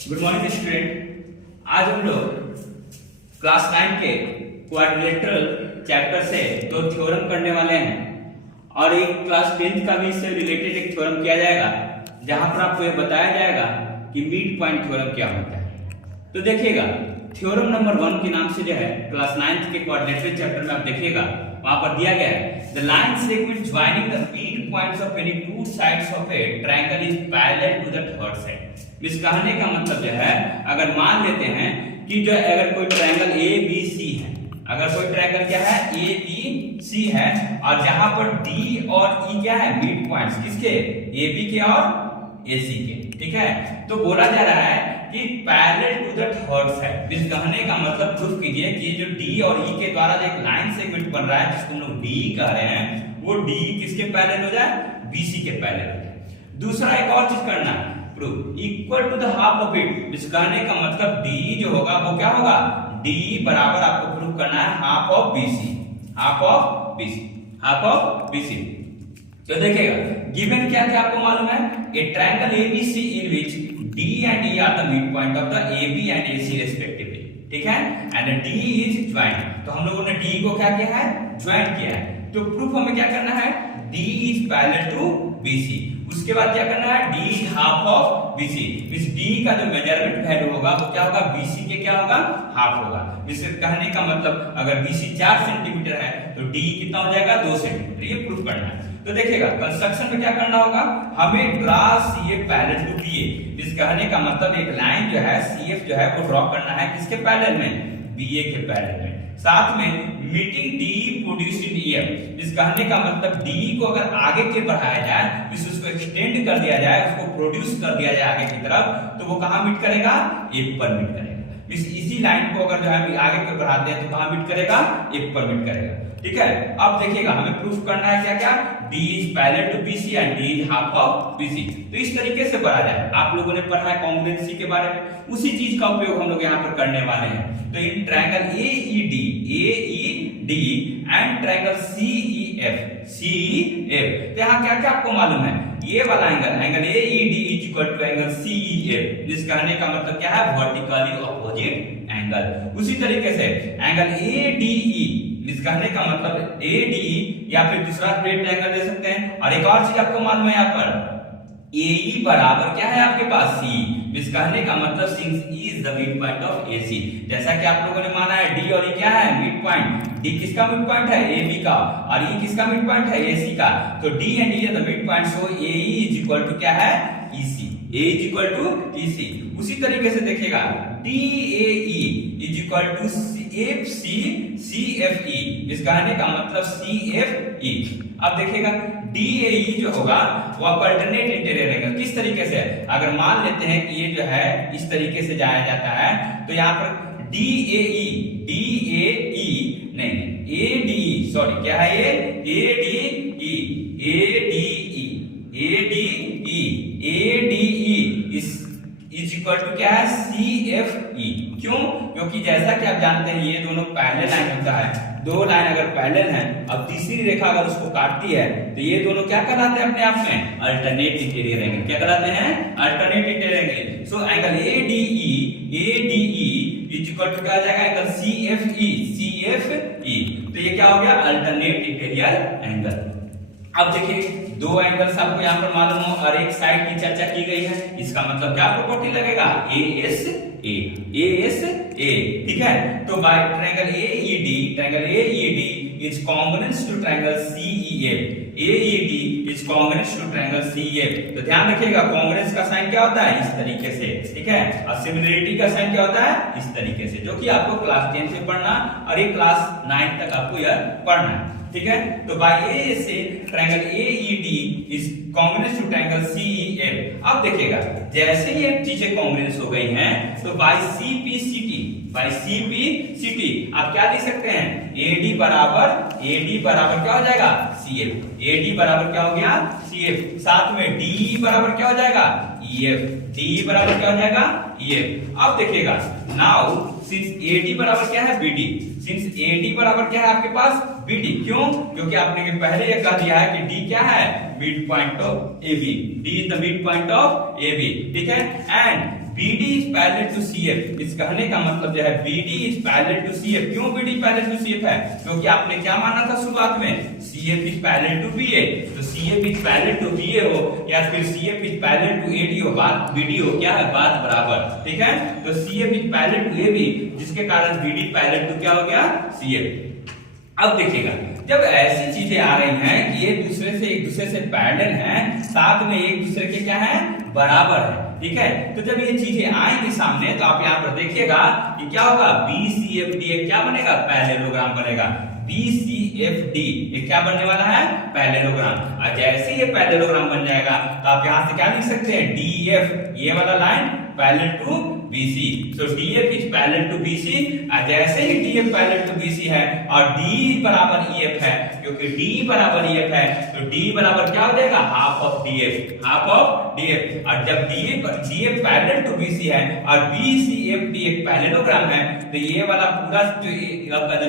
Good morning student. आज हम लोग क्लास 9 के क्वाड्रिलेटरल चैप्टर से दो थ्योरम करने वाले हैं और एक क्लास 10 का भी इससे रिलेटेड एक थ्योरम किया जाएगा, जहां पर आपको यह बताया जाएगा कि मिड पॉइंट थ्योरम क्या होता है। तो देखिएगा, थ्योरम नंबर 1 के नाम से जो है क्लास 9 के क्वाड्रिलेटरल चैप्टर में आप देखिएगा, वहां पर दिया गया है the line segment joining the mid points of any two sides of a triangle is parallel to the third side. इस कहने का मतलब जो है, अगर मान लेते हैं कि जो अगर कोई ट्रायंगल ए बी सी है, अगर कोई ट्रायंगल क्या है ए बी सी है और जहां पर डी और ई क्या है मिड पॉइंट्स किसके ए बी के और ए सी के, ठीक है। तो बोला जा रहा है कि parallel to the third side. इस कहने का मतलब प्रूफ कीजिए कि जो डी और ई के द्वारा एक लाइन सेगमेंट बन रहा है जिसको हम लोग डी कह रहे हैं, वो डी किसके पैरेलल हो जाए, बीसी के पैरेलल हो जाए। दूसरा एक और चीज करना है, proof equal to the half of it. इस कहने का मतलब डी जो होगा वो क्या होगा, डी बराबर आपको प्रूफ करना है half of BC, half of BC, half of BC. तो देखिएगा, गिवन क्या क्या आपको मालूम है, ए triangle ABC in which D and E are the midpoint of the AB and AC respectively, ठीक है, and D is joined। तो हम लोगों ने D को क्या किया है, ज्वाइन किया है। तो प्रूफ हमें क्या करना है, D is parallel to BC। उसके बाद क्या करना है, D is half of BC। इस D का जो मेजरमेंट वैल्यू होगा वो क्या होगा, BC के क्या होगा, हाफ होगा। इससे कहने का मतलब अगर BC 4 सेंटीमीटर है तो D कितना हो जाएगा, 2 सेंटीमीटर। ये प्रूफ करना है। तो देखिएगा, कंस्ट्रक्शन में क्या करना होगा, हमें draw CF parallel to BA। इस कहने का मतलब एक लाइन जो है CF जो है वो ड्रॉ करना है किसके पैरेलल में, BA के पैरेलल में। साथ में meeting D produced in EF। इस कहने का मतलब D को अगर आगे के बढ़ाया जाए, उसको एक्सटेंड कर दिया जाए, उसको प्रोड्यूस कर दिया जाए आगे की तरफ, तो वो कहां मीट करेगा, F पर मीट करेगा। इसी लाइन को अगर जो है आगे के बढ़ाते हैं तो कहां मीट करेगा, F पर मीट करेगा, ठीक है। अब देखिएगा, हमें प्रूफ करना है क्या क्या, D is parallel to BC and D is half of BC। तो इस तरीके से बढ़ा जाए। आप लोगों ने पढ़ा है कॉन्ग्रुएंसी के बारे में, उसी चीज का उपयोग हम लोग यहाँ पर करने वाले हैं। तो in triangle AED and triangle CEF, तो यहाँ क्या क्या आपको मालूम है, ये वाला angle AED is equal to angle CEF। इस कहने का मतलब क्या है, वर्टिकली ऑपोजिट एंगल। उसी तरीके से एंगल ADE, इस कहने का मतलब ADE या फिर दूसरा स्ट्रेट एंगल दे सकते हैं। और एक और चीज आपको मालूम है, यहाँ पर AE बराबर क्या है आपके पास, C। इस कहने का मतलब since E is the mid point of AC। जैसा कि आप लोगों ने माना है D और E क्या है, मिड पॉइंट। D किसका मिड पॉइंट है, AB का, और E किसका मिड पॉइंट है, AC का। तो D and E are the mid point, so AE is equal to क्या है, EC। A is equal to EC। उसी तरीके से देखिएगा, DAE is equal to CFE। इस कहने का मतलब CFE। अब देखिएगा, DAE जो होगा वो अल्टरनेट इंटीरियर एंगल किस तरीके से है, अगर मान लेते हैं कि ये जो है इस तरीके से जाया जाता है, तो यहाँ पर DAE नहीं ADE, सॉरी क्या है ये, ADE इज इक्वल टू क्या है, CFE। क्यों, क्योंकि जैसा कि आप जानते हैं ये दोनों पैरेलल लाइन होता है। दो लाइन अगर पैरेलल हैं, अब तीसरी रेखा अगर उसको काटती है तो ये दोनों क्या कहलाते हैं अपने आप में, अल्टरनेट इंटीरियर एंगल। क्या कहलाते हैं, alternate interior angle. So angle ADE is equal to क्या हो जाएगा, एंगल CFE। तो ये क्या हो गया, अल्टरनेट इंटीरियर एंगल। अब देखिए, दो एंगल्स आपको यहाँ पर मालूम हो और एक साइड की चर्चा की गई है, इसका मतलब क्या प्रॉपर्टी लगेगा, ASA, ठीक है। तो by triangle AED is congruence to triangle CEF। AED is congruence to triangle CEF। तो ध्यान रखिएगा, कॉन्ग्रुएंस का साइन क्या होता है, इस तरीके से, ठीक है, और सिमिलरिटी का साइन क्या होता है, इस तरीके से, जो कि आपको क्लास 10 से पढ़ना और ये क्लास 9 तक आपको यह पढ़ना है, ठीक है। तो by ASA triangle AED is congruence to triangle CEF। अब देखिएगा, जैसे ये चीजें कॉन्ग्रुएंस हो गई हैं, तो बाय CPCT आप क्या लिख सकते हैं, AD बराबर क्या हो जाएगा, CF। AD बराबर क्या हो गया, CF। साथ में DE बराबर क्या हो जाएगा, EF। DE बराबर क्या हो जाएगा, EF। अब देखिएगा, नाउ सिंस AD बराबर क्या है, BD। सिंस AD बराबर क्या है आपके पास, BD। क्यों, क्योंकि आपने पहले ये कह दिया है कि D क्या है, mid point of AB। D is the mid point of AB, ठीक है। And BD is parallel to CF। इस कहने का मतलब जो है BD is parallel to CF। क्यों BD parallel to CF है? क्योंकि आपने क्या माना था शुरुआत में, CF is parallel to BA। तो CF is parallel to BA हो या फिर CF is parallel to AD हो, बात BD हो, क्या है, बात बराबर, ठीक है। तो CF is parallel to AB, जिसके कारण BD parallel to क्या हो गया, CF। अब देखिएगा, जब ऐसी चीजें आ रही हैं कि एक दूसरे से पैरेलल हैं, साथ में एक दूसरे के क्या है, बराबर है, ठीक है। तो जब ये चीजें आएंगी सामने तो आप यहाँ पर देखिएगा कि क्या होगा, BCFD क्या बनेगा, पैरेललोग्राम बनेगा। BCFD ये क्या बनने वाला है, पैरेललोग्राम। और जैसे ये पैरेललोग्राम बन जाएगा तो आप यहाँ से क्या लिख सकते हैं, DF ये वाला line parallel to BC। So DF is parallel to BC। जैसे ही DF पैरेलल टू BC है और D बराबर EF है, क्योंकि D बराबर EF है तो D बराबर क्या हो जाएगा, half of DF, half of DF। और जब GF पैरेलल टू BC है और BCFD एक पैरेललोग्राम है तो ये वाला पूरा जो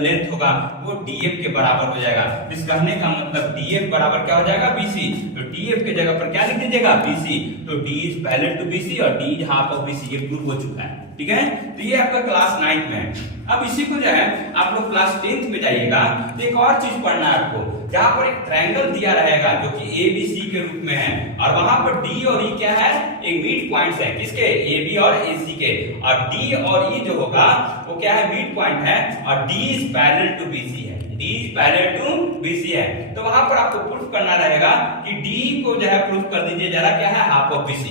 लेंथ होगा वो DF के बराबर हो जाएगा। इस कहने का मतलब DF बराबर क्या हो जाएगा, BC। तो DF के जगह पर क्या लिख दीजिएगा, BC। तो D is parallel to BC और D is half of BC, ये प्रूव हो चुका है, ठीक है। तो ये आपका क्लास 9 में है। अब इसी को जो है आप लोग क्लास 10th में जाइएगा तो एक और चीज पढ़ना है आपको, जहां पर एक ट्रायंगल दिया रहेगा जो कि ABC के रूप में है और वहां पर D और E क्या है, एक मिड पॉइंट्स है, किसके, AB और AC के। और D और E जो होगा वो क्या है, मिड पॉइंट है और D is parallel to BC है, D is parallel to BC है। तो वहां पर आपको प्रूफ करना रहेगा कि D को जो है प्रूफ कर दीजिए जरा, क्या है, हाफ ऑफ BC।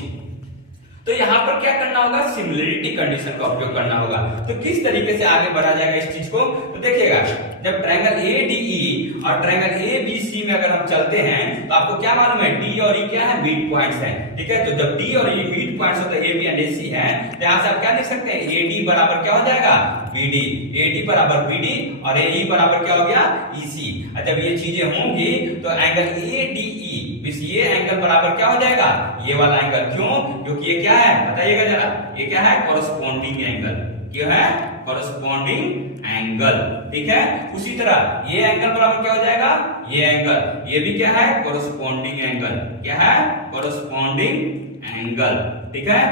तो यहाँ पर क्या करना होगा, सिमिलरिटी कंडीशन का उपयोग करना होगा। तो किस तरीके से आगे बढ़ा जाएगा इस चीज को, तो देखिएगा, जब ट्रायंगल ADE और ट्रायंगल ABC में अगर हम चलते हैं तो आपको क्या मालूम है, D और E क्या है, मिड पॉइंट्स हैं, ठीक है। तो जब D और E मिड पॉइंट्स होते हैं, AB एंड AC हैं, तो यहाँ से आप क्या लिख सकते हैं, AD बराबर क्या हो जाएगा, BD। AD बराबर BD और AE बराबर क्या हो गया, EC। जब ये चीजें होंगी तो एंगल ADE ये एंगल बराबर क्या हो जाएगा, ये वाला एंगल। क्यों, क्योंकि ये क्या है, बताइएगा जरा, ये क्या है, कॉरेस्पॉन्डिंग एंगल। क्या है, कॉरेस्पॉन्डिंग एंगल, ठीक है। उसी तरह ये एंगल बराबर क्या हो जाएगा, ये एंगल, ये भी क्या है, कॉरेस्पॉन्डिंग एंगल। क्या है, कॉरेस्पॉन्डिंग एंगल, ठीक है।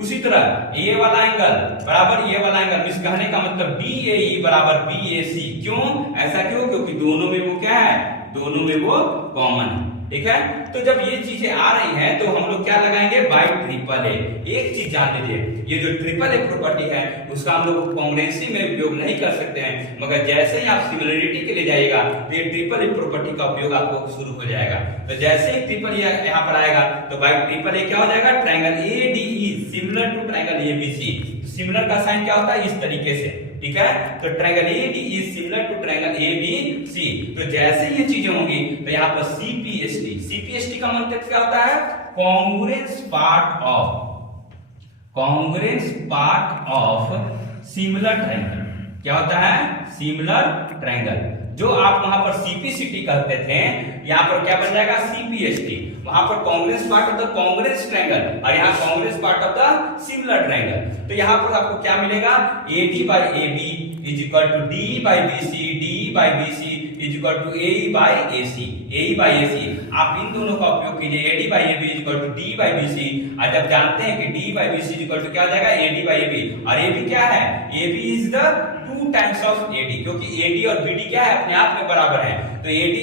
उसी तरह ये वाला एंगल बराबर ये वाला एंगल, इस कहने का मतलब BAE बराबर BAC। क्यों, ऐसा क्यों, क्योंकि दोनों में वो क्या है, दोनों में वो कॉमन है, ठीक है। तो जब ये चीजें आ रही हैं तो हम लोग क्या लगाएंगे, बाय ट्रिपल ए। एक चीज जान लीजिए, ये जो ट्रिपल ए प्रॉपर्टी है उसका हम लोग कांग्रुएंसी में उपयोग नहीं कर सकते हैं, मगर जैसे ही आप सिमिलरिटी के लिए जाइएगा तो ये ट्रिपल ए प्रॉपर्टी का उपयोग आपको शुरू हो जाएगा। तो जैसे ही ट्रिपल ए यहाँ पर आएगा तो बाय ट्रिपल ए क्या हो जाएगा, triangle ADE similar to triangle ABC। Similar का साइन क्या होता है, इस तरीके से, ठीक है। तो triangle ADE similar to triangle ABC। तो जैसे ये चीजें होंगी तो यहाँ पर CPST का मतलब क्या होता है, congruence part of similar triangle. क्या होता है, सिमिलर ट्रायंगल। जो आप वहां पर CPCT कहते थे, यहाँ पर क्या बन जाएगा, CPST। वहां पर congruence part of the congruence triangle और यहाँ congruence part of the similar triangle. तो यहाँ पर आपको क्या मिलेगा, AD by AB is equal to D by BC, DE by BC is equal to AE by AC, AE by AC। आप इन दोनों का उपयोग कीजिए, AD by AB is equal to D by BC। और जब जानते हैं कि D by BC is equal to क्या हो जाएगा, AD by AB। और AB क्या है, AB is the 2 times of AD, क्योंकि AD और BD क्या है, अपने आप में बराबर है। तो AD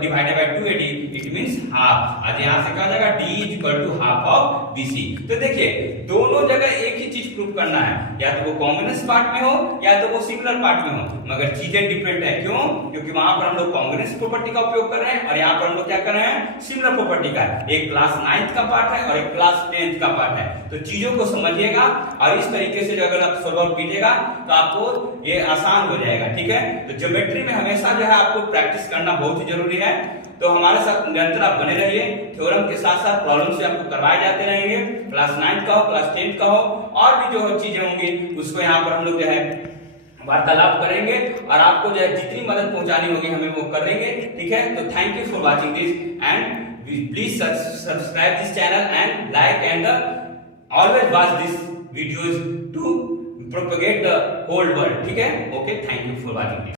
divided by 2AD it means half. आज यहां से क्या हो जाएगा, D is equal to half of BC। तो देखिए दोनों जगह एक ही चीज प्रूव करना है, या तो वो कांग्रुएंस पार्ट में हो या तो वो सिमिलर पार्ट में हो, मगर चीजें डिफरेंट है। क्यों, क्योंकि वहां पर हम लोग कांग्रुएंस प्रॉपर्टी का उपयोग कर रहे हैं और यहाँ पर हम लोग क्या कर रहे हैं, सिमिलर प्रॉपर्टी का। एक क्लास 9th का पार्ट है और एक क्लास 10th का पार्ट है। तो चीजों को समझिएगा और इस तरीके से अगर आप सॉल्व कीजिएगा तो आपको ये आसान हो जाएगा, ठीक है। तो ज्योमेट्री में हमेशा जो है आपको प्रैक्टिस करना बहुत ही जरूरी है। तो हमारे साथ निरंतर आप बने रहिए, थ्योरम के साथ साथ प्रॉब्लम से आपको करवाए जाते रहेंगे। क्लास 9th का हो, क्लास 10th का हो, और भी जो चीजें होंगी उसको यहाँ पर हम लोग जो है वार्तालाप करेंगे और आपको जो है जितनी मदद पहुंचानी होगी हमें वो करेंगे, ठीक है। तो thank you for watching this and please subscribe this channel and like and always watch this videos to propagate the whole world, ठीक है। Okay, thank you for watching.